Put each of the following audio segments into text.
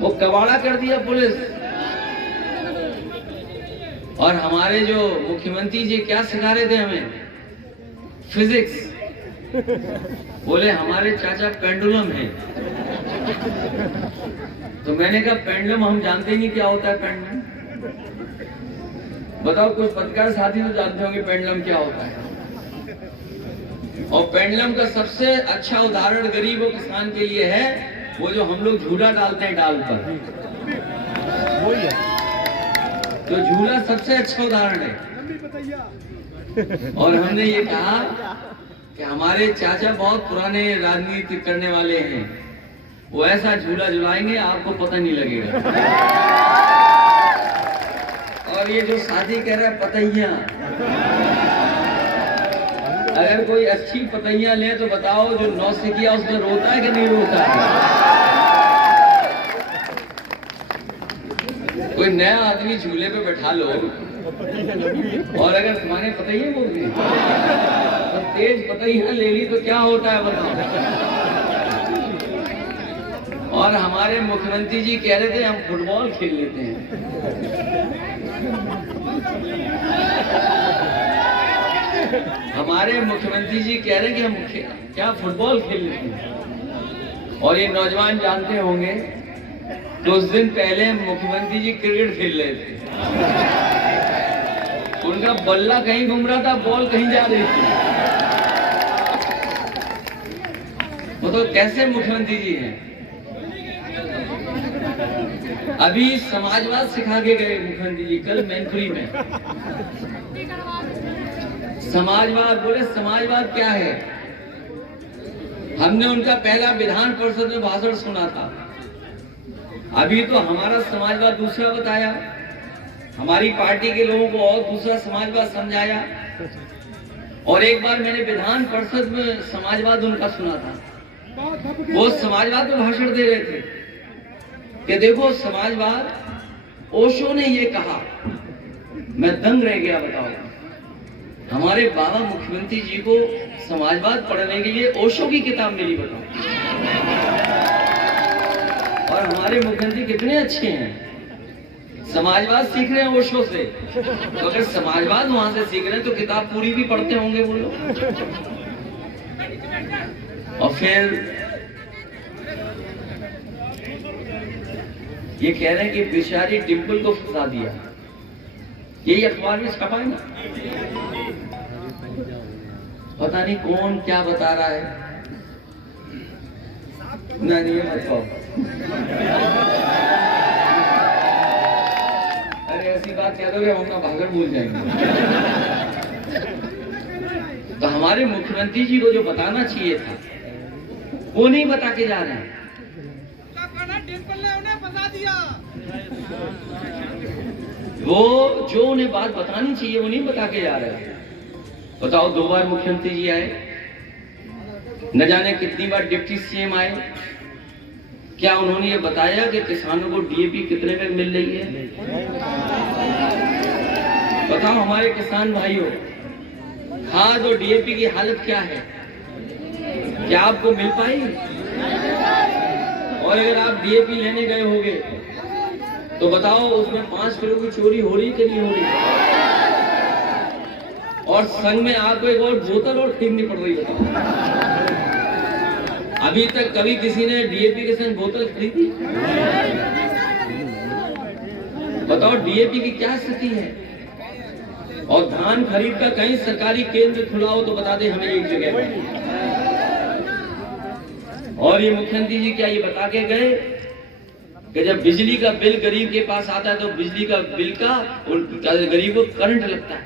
वो कबाड़ा कर दिया पुलिस। और हमारे जो मुख्यमंत्री जी क्या सिखा रहे थे हमें, फिजिक्स। बोले हमारे चाचा पेंडुलम है। तो मैंने कहा पेंडुलम हम जानते ही नहीं क्या होता है पेंडुलम। बताओ कुछ पत्रकार साथी तो जानते होंगे पेंडुलम क्या होता है। और पेंडुलम का सबसे अच्छा उदाहरण गरीब और किसान के लिए है वो जो हम लोग झूला डालते हैं डाल पर, तो झूला सबसे अच्छा उदाहरण है। और हमने ये कहा कि हमारे चाचा बहुत पुराने राजनीति करने वाले हैं, वो ऐसा झूला झुलाएंगे आपको पता नहीं लगेगा। और ये जो शादी कह रहा है पतैया, अगर कोई अच्छी पतैया ले तो बताओ जो नौसिखिया उसमें रोता है कि नहीं रोता है। कोई नया आदमी झूले पे बैठा लो और अगर तुम्हारे पतैया बोल दी तो तेज पतैया ले ली तो क्या होता है बताओ। और हमारे मुख्यमंत्री जी कह रहे थे हम फुटबॉल खेल लेते हैं। हमारे मुख्यमंत्री जी कह रहे हैं कि हम क्या फुटबॉल खेल लेते हैं। और ये नौजवान जानते होंगे कुछ दिन पहले मुख्यमंत्री जी क्रिकेट खेल रहे थे, उनका बल्ला कहीं घूम रहा था, बॉल कहीं जा रही थी। वो तो कैसे मुख्यमंत्री जी हैं। अभी समाजवाद सिखा के गए मुख्यमंत्री जी कल मैनपुरी में। समाजवाद बोले समाजवाद क्या है। हमने उनका पहला विधान परिषद में भाषण सुना था। अभी तो हमारा समाजवाद दूसरा बताया, हमारी पार्टी के लोगों को और दूसरा समाजवाद समझाया। और एक बार मैंने विधान परिषद में समाजवाद उनका सुना था। वो समाजवाद में भाषण दे रहे थे कि देखो समाजवाद, ओशो ने ये कहा, मैं दंग रह गया। बताओ हमारे बाबा मुख्यमंत्री जी को समाजवाद पढ़ने के लिए ओशो की किताब मिली, बताओ। और हमारे मुख्यमंत्री कितने अच्छे हैं, समाजवाद सीख रहे हैं ओशो से। तो अगर समाजवाद वहां से सीख रहे हैं तो किताब पूरी भी पढ़ते होंगे वो लोग। और फिर ये कह रहे हैं कि बेचारी डिम्पल को फंसा दिया, यही अखबार में छपा है ना। पता नहीं कौन क्या बता रहा है। नहीं ये मत कहो। अरे ऐसी बात कह दोगे हम अपना भागड़ भूल जाएंगे। तो हमारे मुख्यमंत्री जी को जो बताना चाहिए था वो नहीं बता के जा रहे हैं। वो जो उन्हें बात बतानी चाहिए वो नहीं बता के जा रहे हैं। बताओ 2 बार मुख्यमंत्री जी आए, न जाने कितनी बार डिप्टी सीएम आए, क्या उन्होंने ये बताया कि किसानों को डीएपी कितने में मिल रही है। बताओ हमारे किसान भाइयों, खाद और डीएपी की हालत क्या है, क्या आपको मिल पाई। और अगर आप डीएपी लेने गए होंगे तो बताओ उसमें 5 किलो की चोरी हो रही कि नहीं हो रही। और संग में आपको एक और बोतल और खरीदनी पड़ रही है। अभी तक कभी किसी ने डीएपी के संग बोतल खरीदी। बताओ डीएपी की क्या स्थिति है। और धान खरीद का कहीं सरकारी केंद्र खुला हो तो बता दे हमें एक जगह पे। और ये मुख्यमंत्री जी क्या ये बता के गए कि जब बिजली का बिल गरीब के पास आता है तो बिजली का बिल का गरीब को करंट लगता है।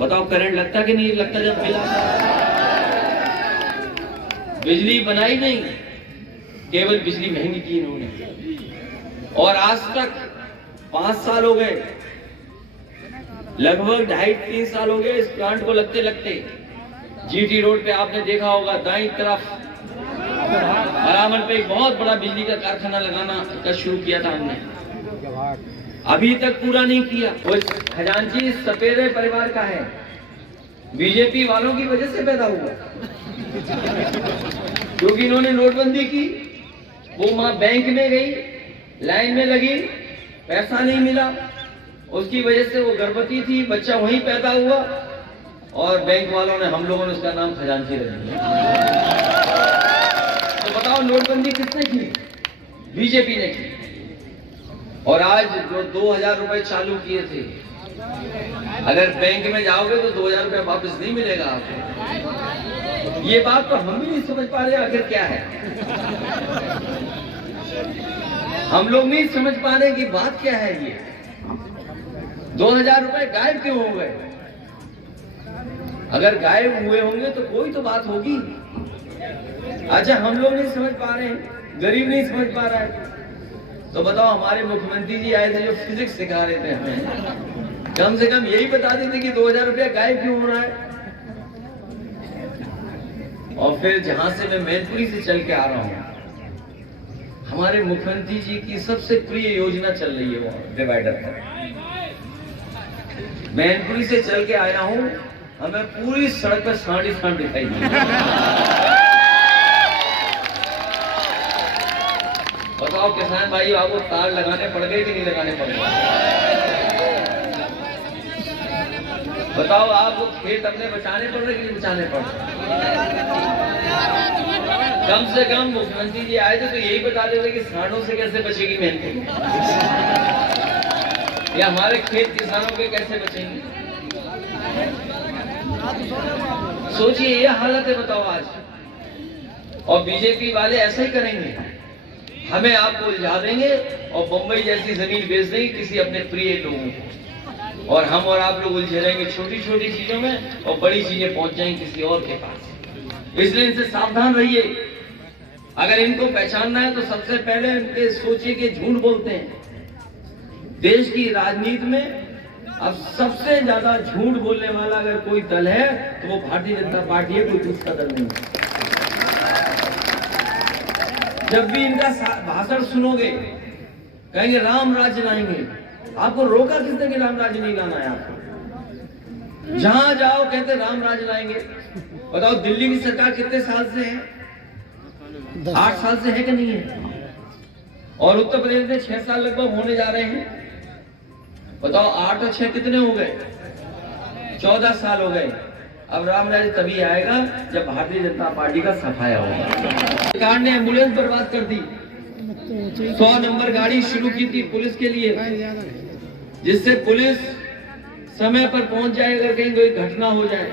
बताओ करंट लगता कि नहीं लगता जब बिल आता है। बिजली बनाई नहीं, केवल बिजली महंगी की इन्होंने। और आज तक 5 साल हो गए, लगभग 2.5-3 साल हो गए इस प्लांट को लगते लगते। जीटी रोड पे आपने देखा होगा दाईं तरफ बराबर पे एक बहुत बड़ा बिजली का कारखाना लगाना का शुरू किया था हमने, अभी तक पूरा नहीं किया। वो खजांची सपेरे परिवार का है, बीजेपी वालों की वजह से पैदा हुआ, क्योंकि इन्होंने नोटबंदी की, वो माँ बैंक में गई, लाइन में लगी, पैसा नहीं मिला, उसकी वजह से वो गर्भवती थी, बच्चा वहीं पैदा हुआ और बैंक वालों ने, हम लोगों ने उसका नाम खजांची रख दिया। तो बताओ नोटबंदी किसने की? बीजेपी ने की। और आज जो 2000 रुपए चालू किए थे, अगर बैंक में जाओगे तो 2000 रुपए वापस नहीं मिलेगा आपको। ये बात तो हम भी नहीं समझ पा रहे आखिर क्या है। हम लोग नहीं समझ पा रहे कि बात क्या है। ये 2000 रुपए गायब क्यों हो गए? अगर गायब हुए होंगे तो कोई तो बात होगी। अच्छा, हम लोग नहीं समझ पा रहे हैं, गरीब नहीं समझ पा रहा है, तो बताओ हमारे मुख्यमंत्री जी आए थे जो फिजिक्स सिखा रहे थे हमें, कम से कम यही बता देते कि 2000 रुपया गायब क्यों हो रहा है। और फिर जहां से मैं मैनपुरी से चल के आ रहा हूं, हमारे मुख्यमंत्री जी की सबसे प्रिय योजना चल रही है वो डिवाइडर पर। मैनपुरी से चल के आया हूं, हमें पूरी सड़क पर सांड ही सांड दिखाई दी। बताओ किसान भाई, आपको तार लगाने पड़ गए कि नहीं लगाने पड़ गए? बताओ आपको खेत अपने बचाने पड़ रहे कि नहीं बचाने पड़ रहे? कम से कम मुख्यमंत्री जी आए थे तो यही बता देते कि सांडों से कैसे बचेगी मैनपुरी, या हमारे खेत किसानों के कैसे बचेंगे। सोचिए ये हालत है, बताओ आज। और बीजेपी वाले ऐसा ही करेंगे, हमें आपको उलझा देंगे और बंबई जैसी जमीन बेच देंगे किसी अपने प्रिय लोगों को, और हम और आप लोग उलझे रहेंगे छोटी छोटी चीजों में और बड़ी चीजें पहुंच जाएंगी किसी और के पास। इसलिए इनसे सावधान रहिए। अगर इनको पहचानना है तो सबसे पहले इनके सोचिए कि झूठ बोलते हैं। देश की राजनीति में अब सबसे ज्यादा झूठ बोलने वाला अगर कोई दल है तो वो भारतीय जनता पार्टी है, कोई दूसरा दल नहीं। जब भी इनका भाषण सुनोगे कहेंगे राम राज्य लाएंगे। आपको रोका किसने कि राम राज्य नहीं लाना है? आपको जहां जाओ कहते राम राज्य लाएंगे। बताओ दिल्ली की सरकार कितने साल से है? 8 साल से है कि नहीं है? और उत्तर प्रदेश में 6 साल लगभग होने जा रहे हैं। बताओ 8 और 6 कितने हो गए? 14 साल हो गए। अब राम राज्य तभी आएगा जब भारतीय जनता पार्टी का सफाया होगा। सरकार ने एम्बुलेंस बर्बाद कर दी। 100 नंबर गाड़ी शुरू की थी पुलिस के लिए, जिससे पुलिस समय पर पहुंच जाए अगर कहीं कोई घटना हो जाए।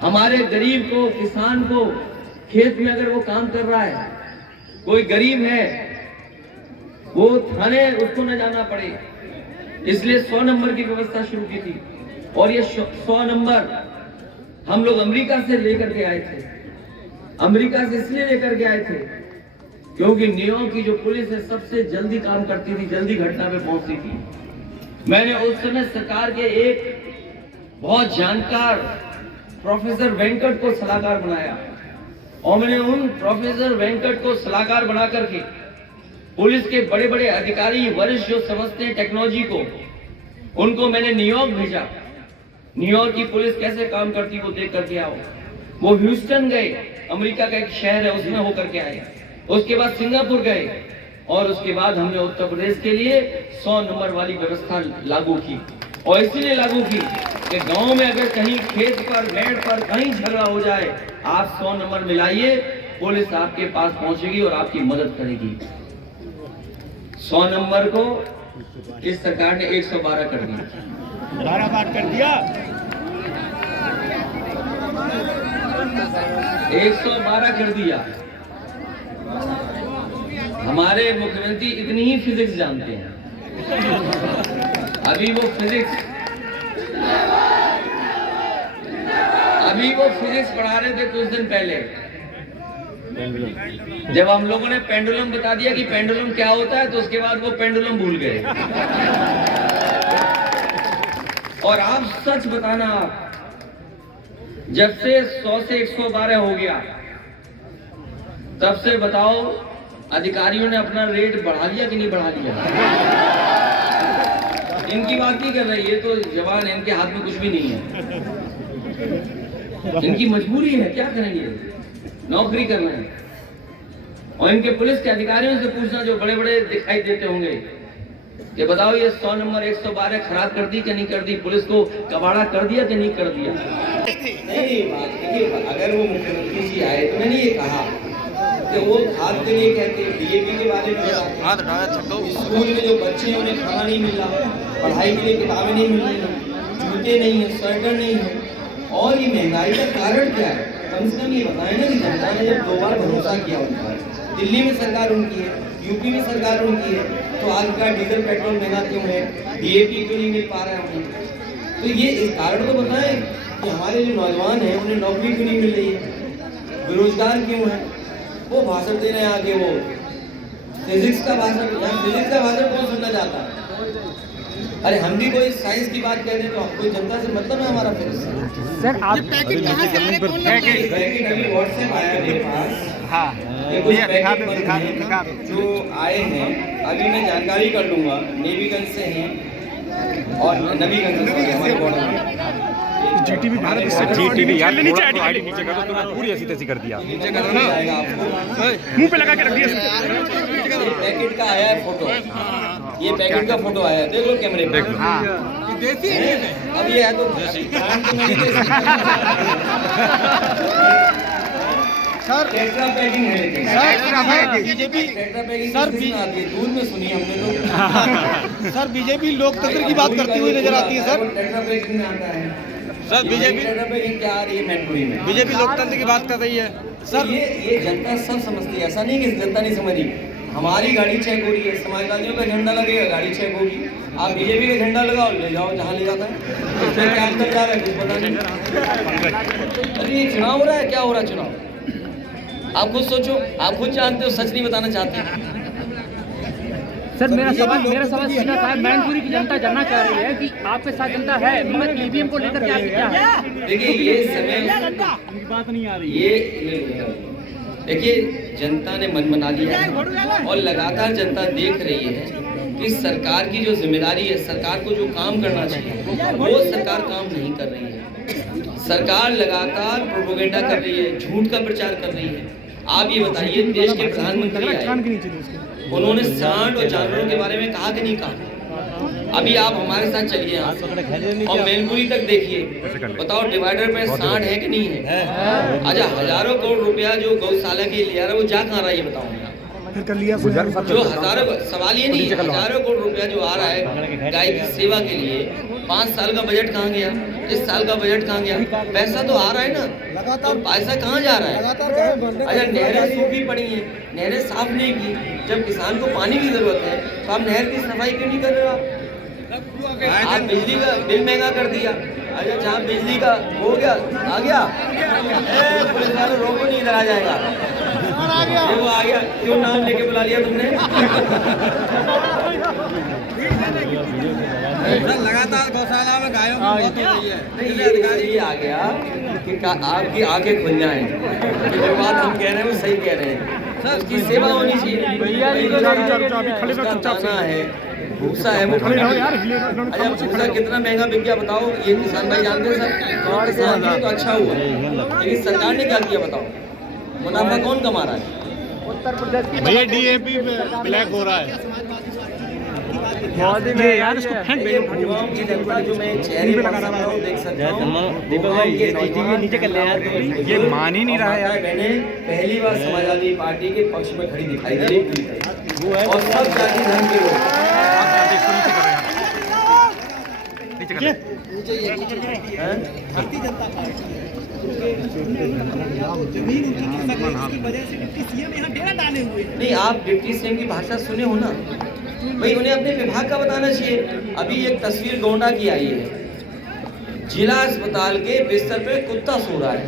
हमारे गरीब को, किसान को, खेत में अगर वो काम कर रहा है, कोई गरीब है, वो थाने उसको न जाना पड़े, इसलिए 100 नंबर की व्यवस्था शुरू की थी। और ये 100 नंबर हम लोग अमेरिका से लेकर के आए थे। अमेरिका से इसलिए लेकर के आए थे क्योंकि न्यूयॉर्क की जो पुलिस है सबसे जल्दी काम करती थी, जल्दी घटना पे पहुंचती थी। मैंने उस समय सरकार के एक बहुत जानकार प्रोफेसर वेंकट को सलाहकार बनाया, और मैंने उन प्रोफेसर वेंकट को सलाहकार बना करके पुलिस के बड़े बड़े अधिकारी, वरिष्ठ जो समझते हैं टेक्नोलॉजी को, उनको मैंने न्यूयॉर्क भेजा। न्यूयॉर्क की पुलिस कैसे काम करती वो देख करके आओ। वो ह्यूस्टन गए, अमेरिका का एक शहर है, उसमें होकर के आए। उसके बाद सिंगापुर गए, और उसके बाद हमने उत्तर प्रदेश के लिए 100 नंबर वाली व्यवस्था लागू की। और इसीलिए लागू की कि गांव में अगर कहीं खेत पर, मेड़ पर कहीं झगड़ा हो जाए, आप 100 नंबर मिलाइए, पुलिस आपके पास पहुंचेगी और आपकी मदद करेगी। 100 नंबर को इस सरकार ने 112 कर दिया। 12 बार कर दिया। 112 कर दिया। हमारे मुख्यमंत्री इतनी ही फिजिक्स जानते हैं। अभी वो फिजिक्स पढ़ा रहे थे कुछ दिन पहले, जब हम लोगों ने पेंडुलम बता दिया कि पेंडुलम क्या होता है, तो उसके बाद वो पेंडुलम भूल गए। और आप सच बताना, जब से 100 से 112 हो गया, तब से बताओ अधिकारियों ने अपना रेट बढ़ा लिया कि नहीं बढ़ा लिया? इनकी बात नहीं कर रही है, तो जवान, इनके हाथ में कुछ भी नहीं है, इनकी मजबूरी है, क्या करेंगे, नौकरी करना है। और इनके पुलिस के अधिकारियों से पूछना जो बड़े बड़े दिखाई देते होंगे कि बताओ ये 100 नंबर 112 खराब कर दी कि नहीं कर दी, पुलिस को कबाड़ा कर दिया कि नहीं कर दिया। नहीं बात देखिए, अगर वो मुख्यमंत्री जी आए तो मैंने ये कहा कि वो खाद के लिए कहते हैं, डीएपी के बारे में, स्कूल में जो बच्चे हैं उन्हें खाना नहीं मिल रहा, पढ़ाई के लिए किताबें नहीं मिल रही, जूते नहीं है, स्वेटर नहीं है, और ये महंगाई का कारण क्या है? कम से कम ये बताएं ना कि जनता ने जब 2 बार भरोसा किया उनका, दिल्ली में सरकार उनकी है, यूपी में सरकार उनकी है, तो आज का डीजल पेट्रोल महंगा क्यों है, डीएपी क्यों नहीं मिल पा रहा है उन्हें? तो ये इस कारण तो बताएं कि हमारे जो नौजवान हैं उन्हें नौकरी क्यों नहीं मिल रही है, बेरोजगार क्यों है? वो भाषण दे रहे हैं आगे, वो फिजिक्स का भाषण, फिजिक्स का भाषण कौन सुनना चाहता है? अरे हम भी कोई साइंस की बात कह रहे हैं तो कोई जनता से मतलब है हमारा? फिर सर आप पैकेट कहाँ से आ रहे हैं? कौन पैकेट अभी व्हाट्सएप आया है मेरे पास। हाँ ये कुछ पैकेट दिखा दो जो आए हैं, अभी मैं जानकारी कर लूँगा। नेवीगंज से हैं और नवीगंज से हमारे बॉर्डर जीटीवी भारत से जीटीवी यार नीचे आईडी नीचे कर दो, तुमने पूरी ऐसी तैसी कर दिया, नीचे कर दो ना, मुंह पे लगा के रख दिया। पैकेट का आया है फोटो, ये पैकेट का फोटो आया है, देख लो कैमरे पे। अब ये है तो सर टेट्रा पैकिंग है, लेकिन बीजेपी सर दूध में सुनी हमने लोग। सर बीजेपी लोकतंत्र की बात करती हुई नजर आती है सर। टेट्रा पैकिंग में आता है सर बीजेपी टेट्रा पैकिंग क्या आ रही है मैनपुरी में? बीजेपी लोकतंत्र की बात कर रही है सर। ये जनता सब समझती है, ऐसा नहीं कि जनता नहीं समझ रही। हमारी गाड़ी चेक हो रही है, समाजवादियों का झंडा लगेगा, गाड़ी चेक होगी। आप बीजेपी का झंडा लगाओ, ले जाओ जहाँ ले जाता है, उसमें क्या अंतर जा रहा है कुछ पता नहीं। अरे ये चुनाव हो रहा है, क्या हो रहा है चुनाव? आप खुद सोचो, आप खुद जानते हो, सच नहीं बताना चाहते। सर मेरा सवाल सीधा था, मैनपुरी की जनता जानना चाह रही है कि आपके साथ जनता है, मगर ईवीएम को लेकर क्या है? देखिए ये समय बात नहीं आ रही ये देखिए जनता ने मन बना लिया है और लगातार जनता देख रही है कि सरकार की जो जिम्मेदारी है, सरकार को जो काम करना चाहिए वो सरकार काम नहीं कर रही है। सरकार लगातार प्रोपेगेंडा कर रही है, झूठ का प्रचार कर रही है। आप ये बताइए, देश के प्रधानमंत्री आए, उन्होंने सांड और जानवरों के बारे में कहा कि नहीं कहा? अभी आप हमारे साथ चलिए यहाँ और मैनपुरी तक देखिए, बताओ डिवाइडर पे सांड है कि नहीं है? अच्छा, हजारों करोड़ रुपया जो गौशाला के लिए आ रहा है वो जा कहाँ रहा है ये बताओ। फिर कर लिया जो हजारों, सवाल ये नहीं, हजारों करोड़ रुपया जो आ रहा है गाय की सेवा के लिए, 5 साल का बजट कहाँ गया, इस साल का बजट कहाँ गया? पैसा तो आ रहा है ना, तो पैसा कहाँ जा रहा है? अच्छा, नहरें सूखी पड़ी हैं, नहरें साफ नहीं की। जब किसान को पानी की जरूरत है तो आप नहर की सफाई क्यों नहीं कर रहे हो? आप बिजली का बिल महंगा कर दिया। अच्छा, जहाँ बिजली का हो गया आ गया, पुलिस वालों रोको नहीं, इधर आ जाएगा, वो आ गया। क्यों नाम लेके बुला लिया तुमने? लगातार गौशाला में गायों की मौत हो रही है। नहीं, ये आ गया कि आपकी आंखें खुल जाएं, जो बात हम कह रहे हैं वो सही कह रहे हैं। सर उसकी सेवा होनी चाहिए। दाना है, भूसा है, वो अच्छा भूसा कितना महंगा बिक गया बताओ? ये किसान भाई जानते हैं सर, तो अच्छा हुआ, लेकिन सरकार ने क्या किया बताओ? मुनाफा कौन कमा रहा है? उत्तर प्रदेश की भैया डीएपी ब्लैक हो रहा है यार, इसको फेंक दे। भूगांव की जनता जो मैं चेहरे पर लगा रहा हूँ, देख सकता हूँ, नीचे कर ले यार, ये मान ही नहीं रहा है यार। मैंने पहली बार समाजवादी पार्टी के पक्ष में खड़ी दिखाई दे रही है और सब जाति धर्म के लोग। नहीं, आप डिप्टी सीएम की भाषा सुने हो ना भाई, उन्हें अपने विभाग का बताना चाहिए। अभी एक तस्वीर गोंडा की आई है, जिला अस्पताल के बिस्तर पे कुत्ता सो रहा है।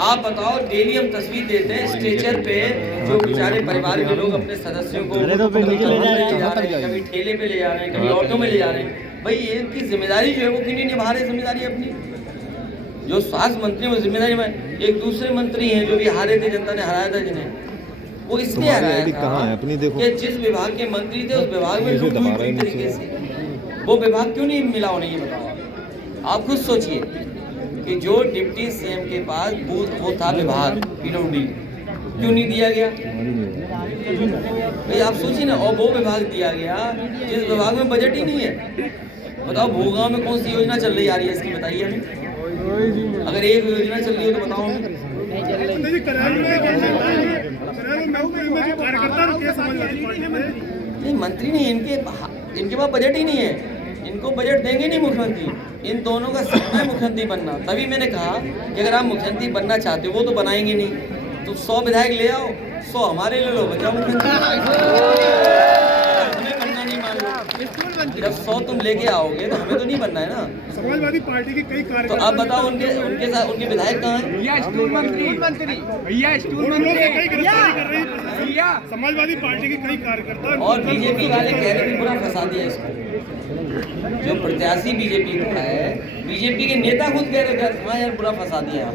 आप बताओ, डेली हम तस्वीर देते हैं स्ट्रेचर पे, जो बेचारे परिवार के लोग अपने सदस्यों को कभी ले जा रहे हैं, कभी ठेले पे ले जा रहे हैं, कभी ऑटो में ले जा रहे हैं। भाई इनकी जिम्मेदारी जो है वो क्यों नहीं निभा रहे? जिम्मेदारी अपनी जो स्वास्थ्य मंत्री वो जिम्मेदारी में, एक दूसरे मंत्री हैं जो भी हारे थे, जनता ने हराया था जिन्हें, वो इसलिए हराया था कि जिस विभाग के मंत्री थे उस विभाग में लूट हुई पूरी तरीके से। वो विभाग क्यों नहीं मिला उन्हें ये बताओ। आप खुद सोचिए कि जो डिप्टी सीएम के पास वो था विभाग पीडब्ल्यूडी, क्यों नहीं दिया गया भाई? आप सोचिए ना, और वो विभाग दिया गया जिस विभाग में बजट ही नहीं है। बताओ भूगांव में कौन सी योजना चल रही आ रही है इसकी, बताइए हमें। अगर एक योजना चल रही हो तो बताओ हमें। नहीं, मंत्री नहीं, इनके पास बजट ही नहीं है। इनको बजट देंगे नहीं मुख्यमंत्री। इन दोनों का सपना है मुख्यमंत्री बनना। तभी मैंने कहा कि अगर आप मुख्यमंत्री बनना चाहते हो, वो तो बनाएंगे नहीं, तो 100 विधायक ले आओ, 100 हमारे ले लो, बचाओ मुख्यमंत्री। हमें बनना नहीं, मान लो जब 100 तुम लेके आओगे तो हमें तो नहीं बनना है ना। समाजवादी पार्टी के कई कार्य तो अब बताओ उनके साथ उनके विधायक कहाँ हैं? समाजवादी पार्टी के कई कार्यकर्ता और बीजेपी वाले कह रहे हैं पूरा फंसा दिया इसको। जो प्रत्याशी बीजेपी का है, बीजेपी के नेता खुद कह रहे थे हाँ यार पूरा फंसा दिया।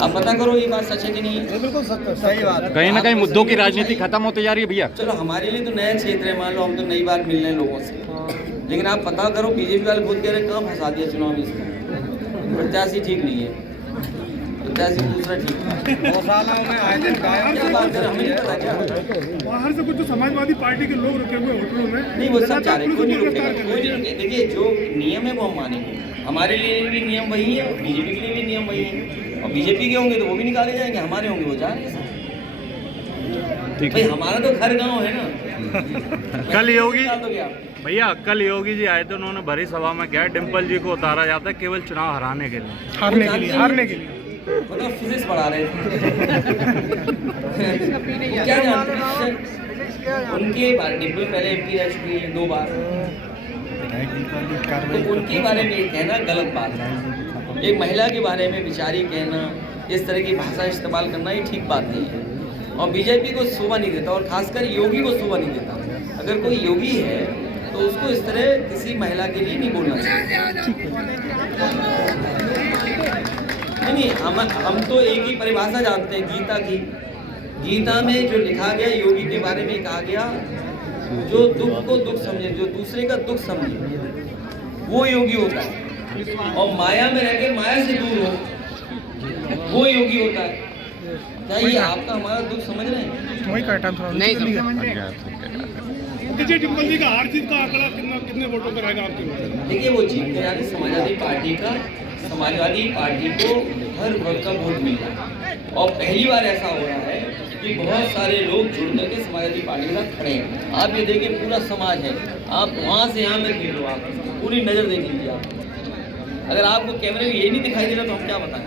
आप पता करो ये बात सच है कि नहीं है? बिल्कुल सही बात। कहीं ना कहीं मुद्दों की राजनीति खत्म होती जा रही है भैया। चलो हमारे लिए तो नया क्षेत्र है, मान लो हम तो नई बार मिल रहे हैं लोगों से, लेकिन आप पता करो बीजेपी वाले खुद कह रहे हैं कहाँ फंसा दिया चुनाव में इसको। प्रत्याशी ठीक नहीं है, प्रत्याशी दूसरा ठीक था। गौशालाओं में आए दिन गायों क्या बात कर, हमें नहीं पता क्या? बाहर से कुछ जो समाजवादी पार्टी के लोग रुके हुए होटलों में नहीं, वो सब चाह रहे, कोई नहीं रुकेगा, कोई नहीं रुकेगा। देखिए जो नियम है वो हम मानेंगे। हमारे लिए भी नियम वही है, बीजेपी के लिए भी नियम वही है। और बीजेपी के होंगे तो वो भी निकाले जाएंगे, हमारे होंगे वो जा रहे हैं। भाई हमारा तो घर गांव है ना। कल योगी निकाल दोगे आप? भैया, कल योगी जी आए थे, उन्होंने भरी सभा में क्या डिम्पल जी को उतारा जाता है केवल चुनाव हराने के लिए। हारने के लिए मतलब फिजिक्स पढ़ा रहे थे। क्या जानते हैं उनके बारे में? पहले एमपी रह चुकी है 2 बार, तो उनके बारे में कहना गलत बात है। एक महिला के बारे में विचारी कहना, इस तरह की भाषा इस्तेमाल करना ये ठीक बात नहीं है, और बीजेपी को शोभा नहीं देता, और खासकर योगी को शोभा नहीं देता। अगर कोई योगी है तो उसको इस तरह किसी महिला के लिए नहीं बोलना चाहिए। नहीं, हम तो एक ही परिभाषा जानते हैं गीता की। गीता में जो लिखा गया योगी के बारे में कहा गया, जो दुख को दुख समझे, जो दूसरे का दुख समझे, वो योगी होता है। और माया में रह के माया से दूर हो, वो योगी होता है। क्या ये आपका हमारा दुख समझ रहे हैं? नहीं देखिए डिम्पल जी का हार जीत का आंकड़ा कितने वोटों पर रहेगा आपके? देखिए वो जीत गया है समाजवादी पार्टी का। समाजवादी पार्टी को हर वर्ग का वोट मिल रहा है, और पहली बार ऐसा हो रहा है कि बहुत सारे लोग जुड़ करके समाजवादी पार्टी के साथ खड़े हैं। आप ये देखिए पूरा समाज है, आप वहाँ से यहाँ में देख लो, आप पूरी नज़र देख लीजिए आप। अगर आपको कैमरे में ये नहीं दिखाई दे रहा तो हम क्या बताएं?